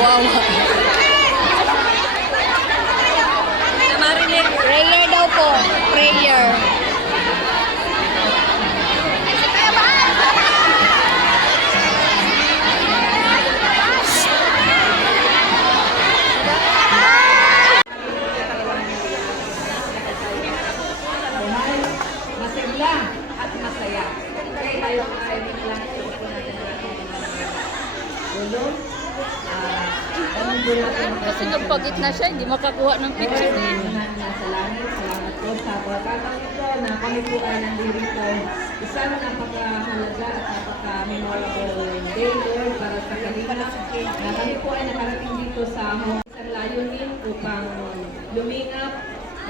kawawa. Prayer daw po. Prayer. Masigla at masaya. Kaya tayo ay lang po natin tulong. Kasi nagpagit na siya, hindi makakuha ng picture. Salamat po sa pagkakataon ito na kami po ay nandito. Isang napakahalaga at napaka-memorable day, Lord, para sa kanila. Na kami po ay nakarating dito sa isang layunin upang lumingap,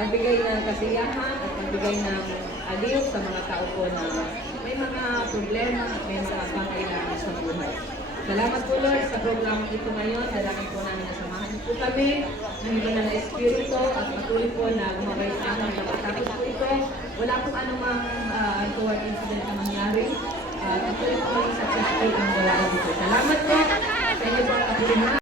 magbigay ng kasiyahan at magbigay ng aliw sa mga tao po na may mga problema at may mga pangailangan sa buhay. Salamat po Lord sa program ito ngayon. Dalangin po namin na samahan po kami ng iba na Espiritu at patuloy po na gumabay sa amin kapatapos po ito. Wala pong anumang untoward incident na mangyari. Patuloy po maging successful ang gawain ito. Salamat po sa inyo po ang kapulihan.